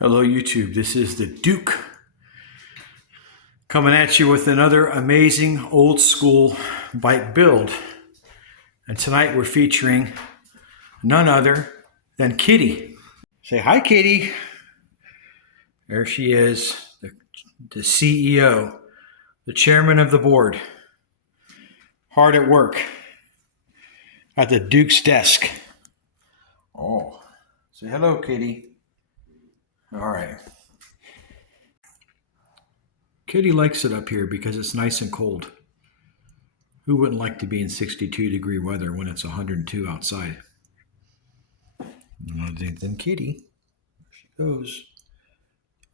Hello YouTube, this is the Duke coming at you with another amazing old school bike build. And tonight we're featuring none other than Kitty. Say hi, Kitty. There she is, the CEO, the chairman of the board. Hard at work at the Duke's desk. Oh, say hello, Kitty. All right. Kitty likes it up here because it's nice and cold. Who wouldn't like to be in 62-degree weather when it's 102 outside? No other than Kitty. There she goes.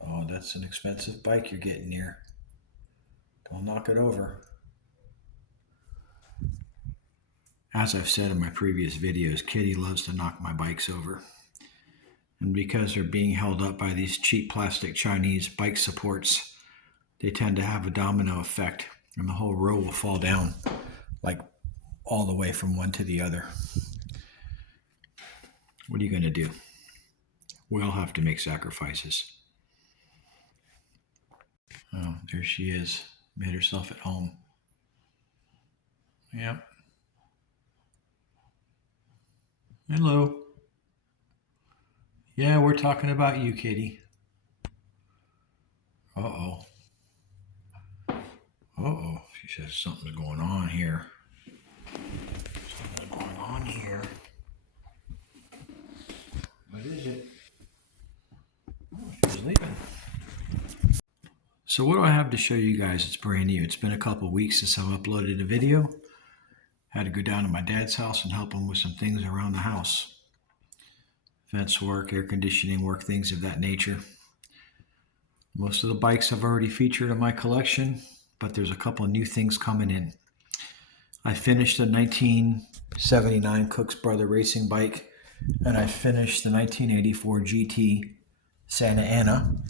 Oh, that's an expensive bike you're getting here. Don't knock it over. As I've said in my previous videos, Kitty loves to knock my bikes over. And because they're being held up by these cheap plastic Chinese bike supports, they tend to have a domino effect and the whole row will fall down, like all the way from one to the other. What are you going to do? We all have to make sacrifices. Oh, there she is. Made herself at home. Yep. Hello. Yeah, we're talking about you, Kitty. Uh-oh. Uh-oh. She says something's going on here. Something's going on here. What is it? Oh, she's leaving. So what do I have to show you guys? It's brand new. It's been a couple weeks since I've uploaded a video. Had to go down to my dad's house and help him with some things around the house. Fence work, air conditioning work, things of that nature. Most of the bikes I've already featured in my collection, but there's a couple of new things coming in. I finished the 1979 Cook's Brother racing bike, and I finished the 1984 GT Santa Ana.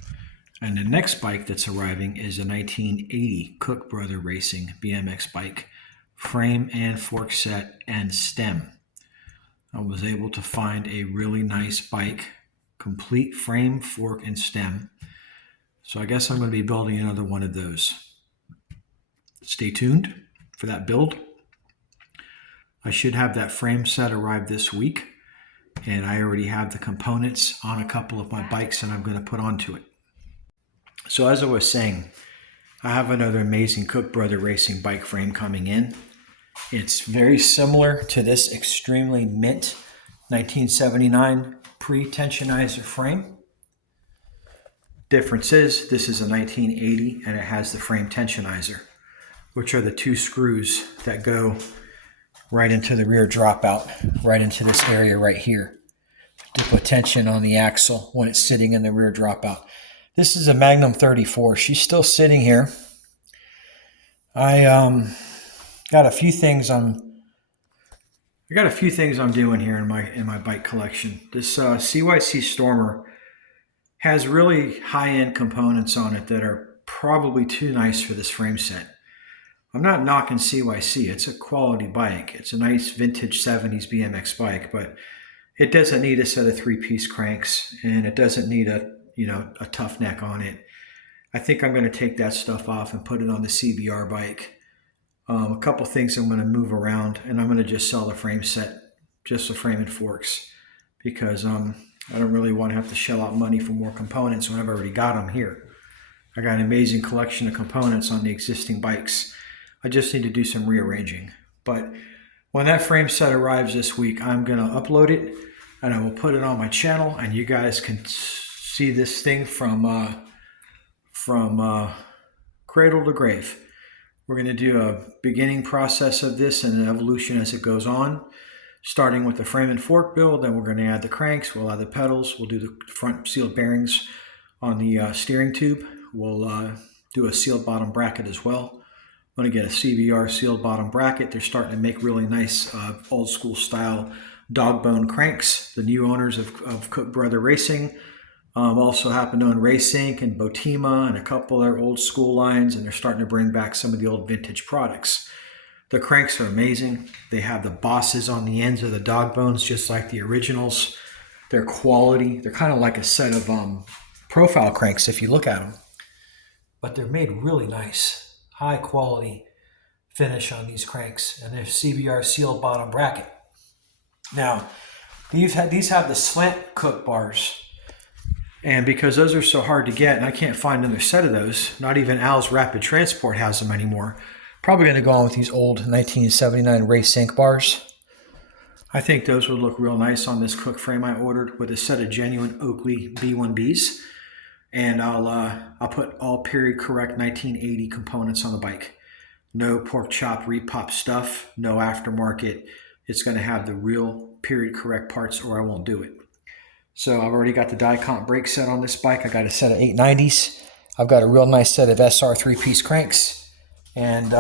And the next bike that's arriving is a 1980 Cook Brother Racing BMX bike, frame and fork set and stem. I was able to find a really nice bike, complete frame, fork, and stem. So I guess I'm going to be building another one of those. Stay tuned for that build. I should have that frame set arrive this week, and I already have the components on a couple of my bikes that I'm going to put onto it. So as I was saying, I have another amazing Cook Brother Racing bike frame coming in. It's very similar to this extremely mint 1979 pre-tensionizer frame. Difference is this is a 1980 and it has the frame tensionizer, which are the two screws that go right into the rear dropout, right into this area right here to put tension on the axle when it's sitting in the rear dropout. This is a Magnum 34. She's still sitting here. I got a few things I'm doing here in my bike collection. This CYC Stormer has really high-end components on it that are probably too nice for this frame set. I'm not knocking CYC. It's a quality bike. It's a nice vintage 70s BMX bike, but it doesn't need a set of three-piece cranks, and it doesn't need a tough neck on it. I think I'm going to take that stuff off and put it on the CBR bike. A couple things I'm going to move around, and I'm going to just sell the frame set, just the frame and forks, because I don't really want to have to shell out money for more components when I've already got them here. I got an amazing collection of components on the existing bikes. I just need to do some rearranging. But when that frame set arrives this week, I'm going to upload it, and I will put it on my channel, and you guys can see this thing from cradle to grave. We're going to do a beginning process of this and an evolution as it goes on, starting with the frame and fork build. Then we're going to add the cranks, we'll add the pedals, we'll do the front sealed bearings on the steering tube. We'll do a sealed bottom bracket as well. I'm going to get a CBR sealed bottom bracket. They're starting to make really nice old school style dog bone cranks. The new owners of Cook Brother Racing also happen to own Race Inc. and Botima and a couple other old school lines, and they're starting to bring back some of the old vintage products. The cranks are amazing. They have the bosses on the ends of the dog bones, just like the originals. They're quality. They're kind of like a set of profile cranks if you look at them. But they're made really nice, high quality finish on these cranks, and they're CBR sealed bottom bracket. Now, these have the slant cook bars, and because those are so hard to get, and I can't find another set of those, not even Al's Rapid Transport has them anymore. Probably going to go on with these old 1979 Race Inc. bars. I think those would look real nice on this cook frame I ordered with a set of genuine Oakley B1Bs. And I'll put all period correct 1980 components on the bike. No pork chop repop stuff, no aftermarket. It's going to have the real period correct parts or I won't do it. So I've already got the die comp brake set on this bike. I got a set of 890s. I've got a real nice set of SR 3-piece cranks. And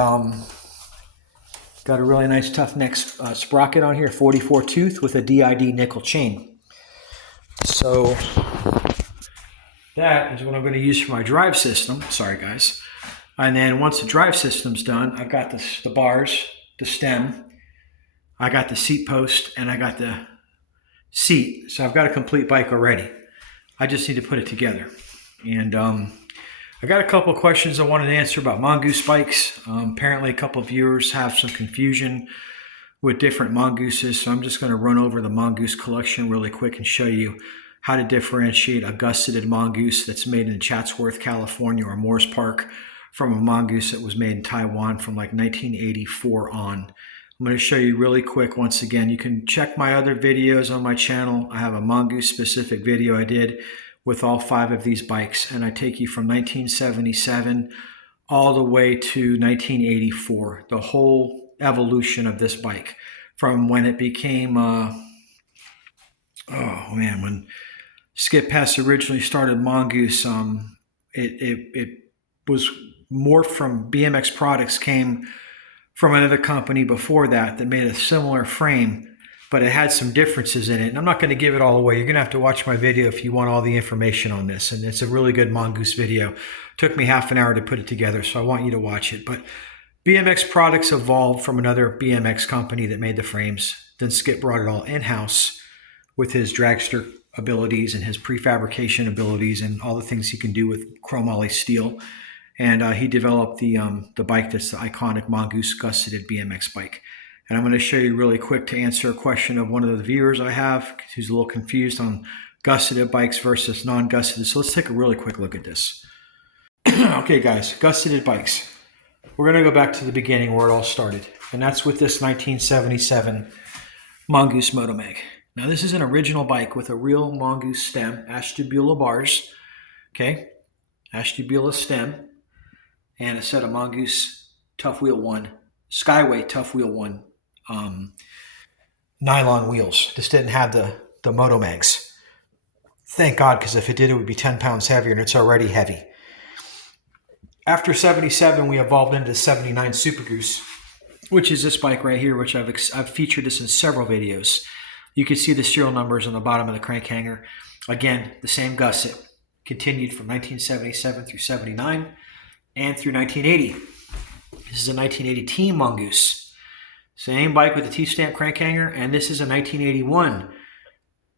got a really nice tough neck sprocket on here, 44 tooth with a DID nickel chain. So that is what I'm going to use for my drive system. Sorry guys. And then once the drive system's done, I've got the bars, the stem, I got the seat post, and I got the seat. So I've got a complete bike already. I just need to put it together. And I got a couple of questions I wanted to answer about Mongoose bikes. Apparently a couple of viewers have some confusion with different Mongooses, so I'm just going to run over the Mongoose collection really quick and show you how to differentiate a gusseted Mongoose that's made in Chatsworth, California or Moores Park from a Mongoose that was made in Taiwan from like 1984 on. I'm going to show you really quick once again. You can check my other videos on my channel. I have a Mongoose specific video I did with all 5 of these bikes, and I take you from 1977 all the way to 1984, the whole evolution of this bike from when it became when Skip Hess originally started Mongoose. It was morphed from BMX Products, came from another company before that made a similar frame, but it had some differences in it. And I'm not going to give it all away. You're going to have to watch my video if you want all the information on this. And it's a really good Mongoose video. It took me half an hour to put it together, so I want you to watch it. But BMX Products evolved from another BMX company that made the frames. Then Skip brought it all in-house with his dragster abilities and his prefabrication abilities and all the things he can do with chromoly steel. And he developed the bike that's the iconic Mongoose gusseted BMX bike. And I'm going to show you really quick to answer a question of one of the viewers I have who's a little confused on gusseted bikes versus non-gusseted. So let's take a really quick look at this. Okay guys, gusseted bikes. We're going to go back to the beginning where it all started. And that's with this 1977 Mongoose Motomag. Now this is an original bike with a real Mongoose stem, Ashtabula bars. Okay, Ashtabula stem. And a set of Mongoose Tough Wheel 1, Skyway Tough Wheel 1 nylon wheels. This didn't have the Motomags. Thank God, because if it did, it would be 10 pounds heavier, and it's already heavy. After 77, we evolved into 79 Super Goose, which is this bike right here, which I've featured this in several videos. You can see the serial numbers on the bottom of the crank hanger. Again, the same gusset. Continued from 1977 through 79 and through 1980. This is a 1980 Team Mongoose. Same bike with the T-stamp crank hanger, and this is a 1981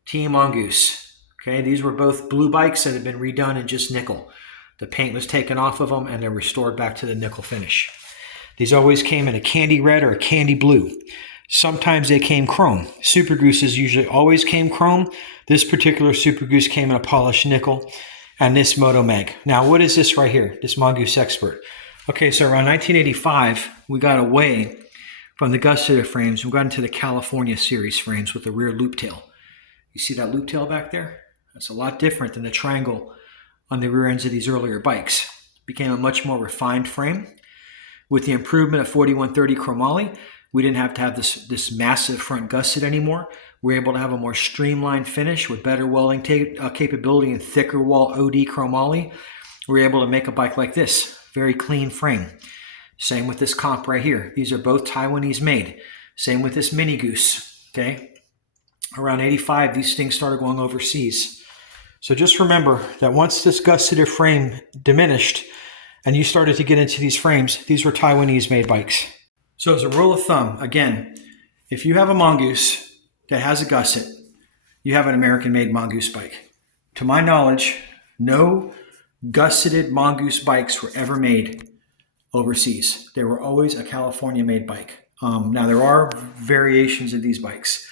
Team Mongoose. Okay, these were both blue bikes that had been redone in just nickel. The paint was taken off of them and they're restored back to the nickel finish. These always came in a candy red or a candy blue. Sometimes they came chrome. Super Gooses usually always came chrome. This particular Super Goose came in a polished nickel, and this Motomag. Now, what is this right here? This Mongoose Expert. Okay, so around 1985, we got away from the gusseted frames. We got into the California series frames with the rear loop tail. You see that loop tail back there? That's a lot different than the triangle on the rear ends of these earlier bikes. It became a much more refined frame. With the improvement of 4130 chromoly, we didn't have to have this massive front gusset anymore. We were able to have a more streamlined finish with better welding capability and thicker wall OD chromoly. We were able to make a bike like this, very clean frame. Same with this comp right here. These are both Taiwanese made. Same with this Mini Goose, okay? Around 85, these things started going overseas. So just remember that once this gusseted frame diminished and you started to get into these frames, these were Taiwanese made bikes. So as a rule of thumb, again, if you have a Mongoose that has a gusset, you have an American made Mongoose bike. To my knowledge, No gusseted Mongoose bikes were ever made overseas. They were always a California-made bike. Now, there are variations of these bikes.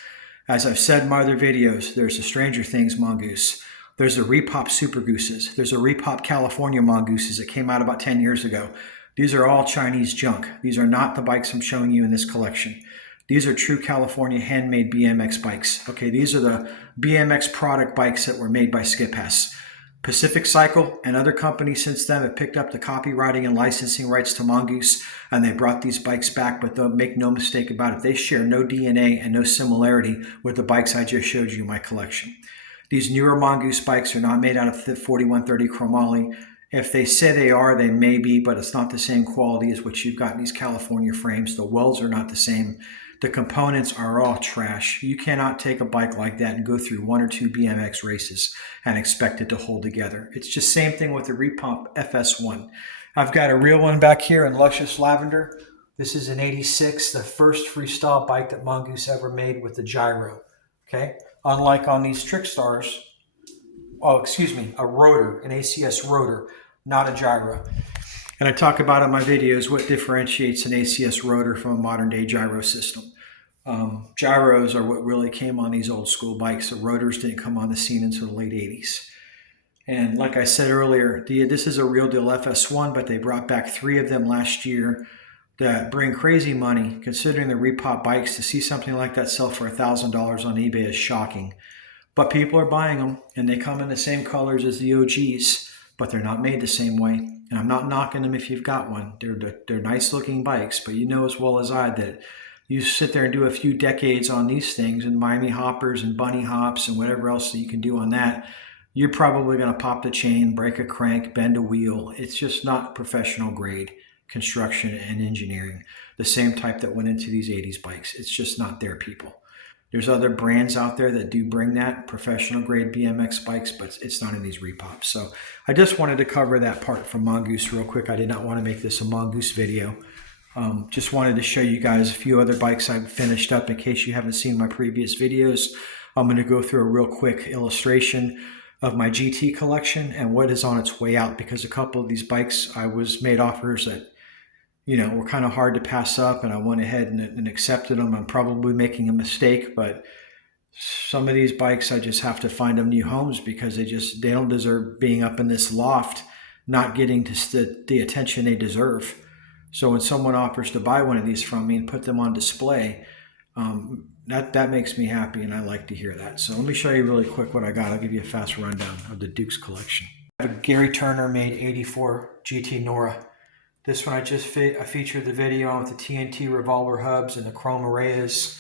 As I've said in my other videos, there's the Stranger Things Mongoose. There's the Repop Super Gooses. There's a Repop California Mongooses that came out about 10 years ago. These are all Chinese junk. These are not the bikes I'm showing you in this collection. These are true California handmade BMX bikes. Okay, these are the BMX product bikes that were made by Skip Hess. Pacific Cycle and other companies since then have picked up the copywriting and licensing rights to Mongoose, and they brought these bikes back, but they'll make no mistake about it. They share no DNA and no similarity with the bikes I just showed you in my collection. These newer Mongoose bikes are not made out of 4130 chromoly. If they say they are, they may be, but it's not the same quality as what you've got in these California frames. The welds are not the same. The components are all trash. You cannot take a bike like that and go through 1 or 2 BMX races and expect it to hold together. It's just same thing with the Repump FS1. I've got a real one back here in Luscious Lavender. This is an 86, the first freestyle bike that Mongoose ever made with the gyro. Okay, unlike on these Trick Stars, a rotor, an ACS rotor, not a gyro. And I talk about in my videos what differentiates an ACS rotor from a modern day gyro system. Gyros are what really came on these old school bikes. The rotors didn't come on the scene until the late 80s. And like I said earlier, this is a real deal FS1, but they brought back 3 of them last year that bring crazy money. Considering the Repop bikes, to see something like that sell for $1,000 on eBay is shocking. But people are buying them, and they come in the same colors as the OGs, but they're not made the same way. And I'm not knocking them if you've got one. They're nice looking bikes, but you know as well as I that you sit there and do a few decades on these things and Miami hoppers and bunny hops and whatever else that you can do on that, you're probably going to pop the chain, break a crank, bend a wheel. It's just not professional grade construction and engineering, the same type that went into these 80s bikes. It's just not there, people. There's other brands out there that do bring that professional grade BMX bikes, but it's not in these Repops. So I just wanted to cover that part from Mongoose real quick. I did not want to make this a Mongoose video. Just wanted to show you guys a few other bikes I've finished up in case you haven't seen my previous videos. I'm going to go through a real quick illustration of my GT collection and what is on its way out, because a couple of these bikes I was made offers that were kind of hard to pass up, and I went ahead and accepted them. I'm probably making a mistake, but some of these bikes, I just have to find them new homes because they don't deserve being up in this loft, not getting the attention they deserve. So when someone offers to buy one of these from me and put them on display, that makes me happy, and I like to hear that. So let me show you really quick what I got. I'll give you a fast rundown of the Dukes collection. I have a Gary Turner made 84 GT Nora. This one I featured the video on with the TNT revolver hubs and the chrome arrays.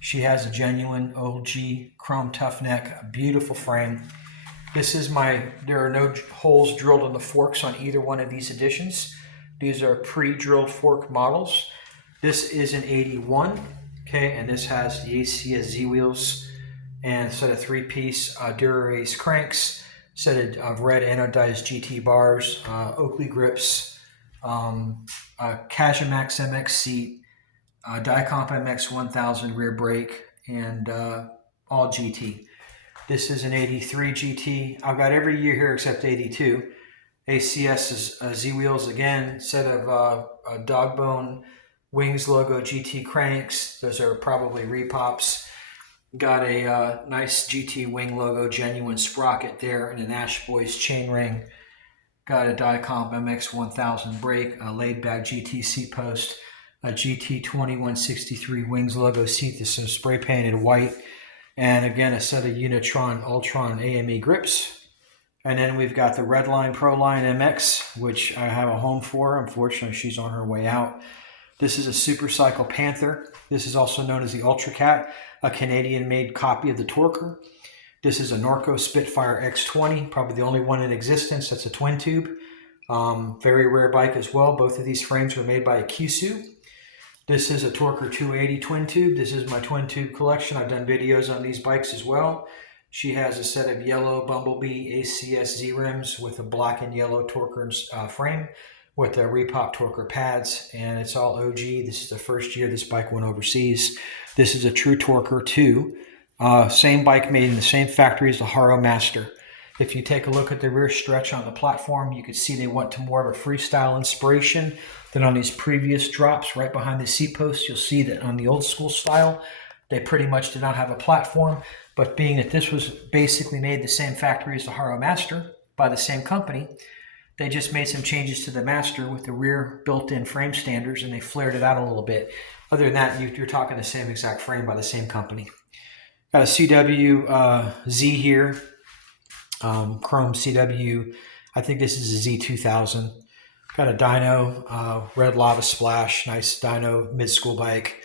She has a genuine OG chrome tough neck, a beautiful frame. There are no holes drilled in the forks on either one of these editions. These are pre-drilled fork models. This is an 81, okay, and this has the ACS Z wheels and a set of 3-piece Dura-Ace cranks, set of red anodized GT bars, Oakley grips, Casumax MX seat, Dicomp MX 1000 rear brake, and all GT. This is an 83 GT. I've got every year here except 82. ACS is Z wheels again, set of dog bone Wings logo GT cranks. Those are probably Repops. Got a nice GT Wing logo genuine sprocket there and an Ash Boys chainring. Got a Dicomp MX 1000 brake, a laid back GT seat post, a GT 2163 Wings logo seat that's spray painted white, and again a set of Unitron Ultron AME grips. And then we've got the Redline Proline MX, which I have a home for. Unfortunately, she's on her way out. This is a Super Cycle Panther. This is also known as the Ultra Cat, a Canadian-made copy of the Torquer. This is a Norco Spitfire X20, probably the only one in existence. That's a twin tube. Very rare bike as well. Both of these frames were made by Akisu. This is a Torquer 280 twin tube. This is my twin tube collection. I've done videos on these bikes as well. She has a set of yellow Bumblebee ACS Z rims with a black and yellow Torquer frame with the Repop Torquer pads, and it's all OG. This is the first year this bike went overseas. This is a true Torquer 2. Same bike made in the same factory as the Haro Master. If you take a look at the rear stretch on the platform, you can see they went to more of a freestyle inspiration than on these previous drops right behind the seat post. You'll see that on the old school style, they pretty much did not have a platform, but being that this was basically made the same factory as the Haro Master by the same company, they just made some changes to the Master with the rear built-in frame standers, and they flared it out a little bit. Other than that, you're talking the same exact frame by the same company. Got a CW Z here, Chrome CW. I think this is a Z2000. Got a dyno, red lava splash, nice dyno mid-school bike.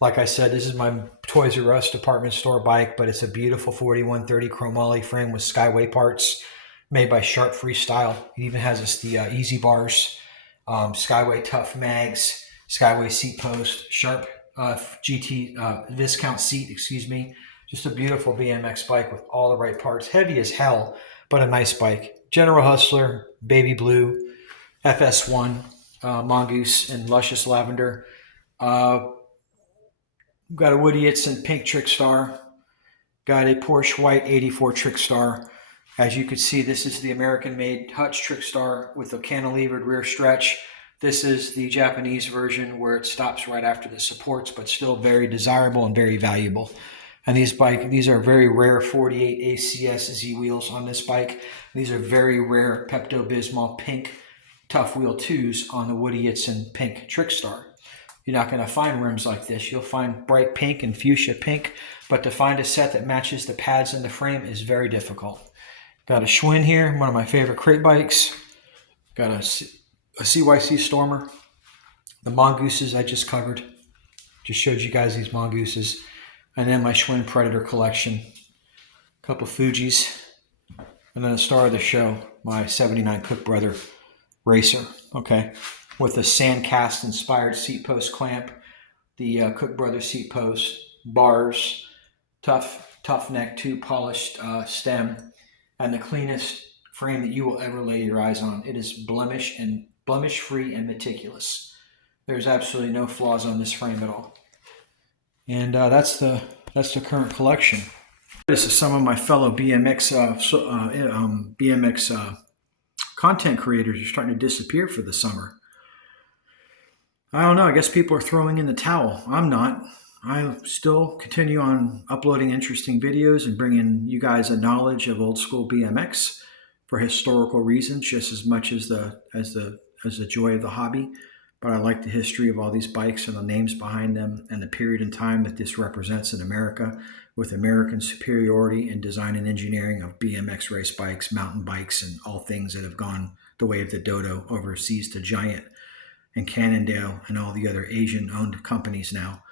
Like I said, this is my Toys R Us department store bike, but it's a beautiful 4130 chromoly frame with Skyway parts made by Sharp Freestyle. It even has the easy bars, Skyway tough mags, Skyway seat post, Sharp GT Viscount seat, excuse me. Just a beautiful BMX bike with all the right parts. Heavy as hell, but a nice bike. General Hustler, Baby Blue, FS1, Mongoose, and Luscious Lavender. Got a Woody Itson pink Trickstar. Got a Porsche white 84 Trickstar. As you can see, this is the American-made Hutch Trickstar with a cantilevered rear stretch. This is the Japanese version where it stops right after the supports, but still very desirable and very valuable. And these are very rare 48 ACS Z wheels on this bike. These are very rare Pepto-Bismol pink Tough Wheel 2s on the Woody Itson pink Trickstar. You're not going to find rims like this. You'll find bright pink and fuchsia pink, but to find a set that matches the pads in the frame is very difficult. Got a Schwinn here, one of my favorite crate bikes. Got a CYC Stormer. The Mongooses I just covered. Just showed you guys these Mongooses. And then my Schwinn Predator collection. A couple Fujis. And then the star of the show, my 79 Cook Brother Racer. Okay. With a sandcast inspired seat post clamp, the Cook Brothers seat post, bars, tough neck, 2 polished stem, and the cleanest frame that you will ever lay your eyes on. It is blemish free and meticulous. There's absolutely no flaws on this frame at all. And that's the current collection. This is some of my fellow BMX content creators are starting to disappear for the summer. I don't know. I guess people are throwing in the towel. I'm not. I still continue on uploading interesting videos and bringing you guys a knowledge of old school BMX for historical reasons, just as much as the joy of the hobby. But I like the history of all these bikes and the names behind them and the period in time that this represents in America, with American superiority in design and engineering of BMX race bikes, mountain bikes, and all things that have gone the way of the Dodo overseas to Giant and Cannondale and all the other Asian-owned companies now.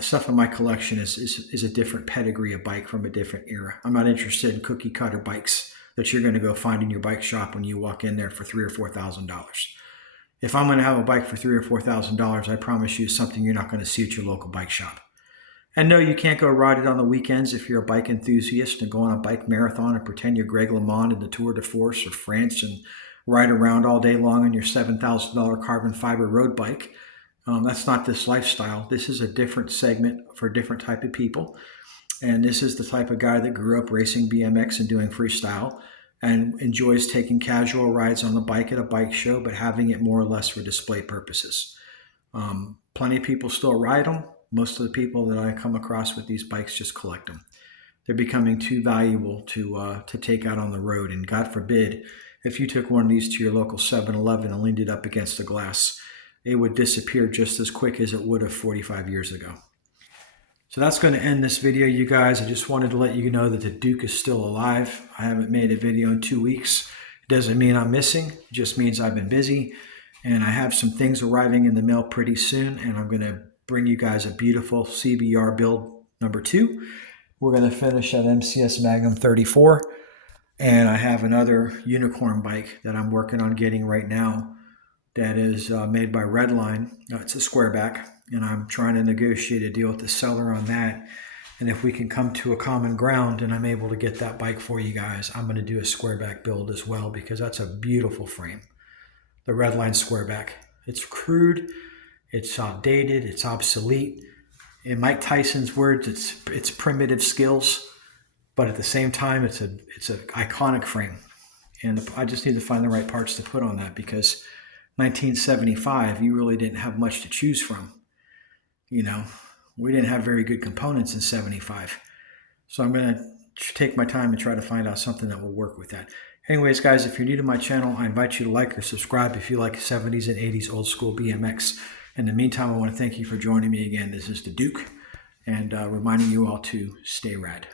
Stuff in my collection is a different pedigree of bike from a different era. I'm not interested in cookie cutter bikes that you're going to go find in your bike shop when you walk in there for $3,000 or $4,000. If I'm going to have a bike for $3,000 or $4,000, I promise you something you're not going to see at your local bike shop. And no, you can't go ride it on the weekends if you're a bike enthusiast and go on a bike marathon and pretend you're Greg LeMond in the Tour de Force or France and ride around all day long on your $7,000 carbon fiber road bike. That's not this lifestyle. This is a different segment for a different type of people. And this is the type of guy that grew up racing BMX and doing freestyle and enjoys taking casual rides on the bike at a bike show, but having it more or less for display purposes. Plenty of people still ride them. Most of the people that I come across with these bikes just collect them. They're becoming too valuable to take out on the road. And God forbid, if you took one of these to your local 7-Eleven and leaned it up against the glass, it would disappear just as quick as it would have 45 years ago. So that's going to end this video, you guys. I just wanted to let you know that the Duke is still alive. I haven't made a video in 2 weeks. It doesn't mean I'm missing. It just means I've been busy. And I have some things arriving in the mail pretty soon. And I'm going to bring you guys a beautiful CBR build number 2. We're going to finish at MCS Magnum 34. And I have another unicorn bike that I'm working on getting right now that is made by Redline. It's a squareback, and I'm trying to negotiate a deal with the seller on that. And if we can come to a common ground and I'm able to get that bike for you guys, I'm going to do a squareback build as well, because that's a beautiful frame. The Redline squareback. It's crude, it's outdated, it's obsolete. In Mike Tyson's words, it's primitive skills. but at the same time, it's an iconic frame. And I just need to find the right parts to put on that, because 1975, you really didn't have much to choose from. You know, we didn't have very good components in 75. So I'm going to take my time and try to find out something that will work with that. Anyways, guys, if you're new to my channel, I invite you to like or subscribe if you like 70s and 80s old school BMX. In the meantime, I want to thank you for joining me again. This is the Duke, and reminding you all to stay rad.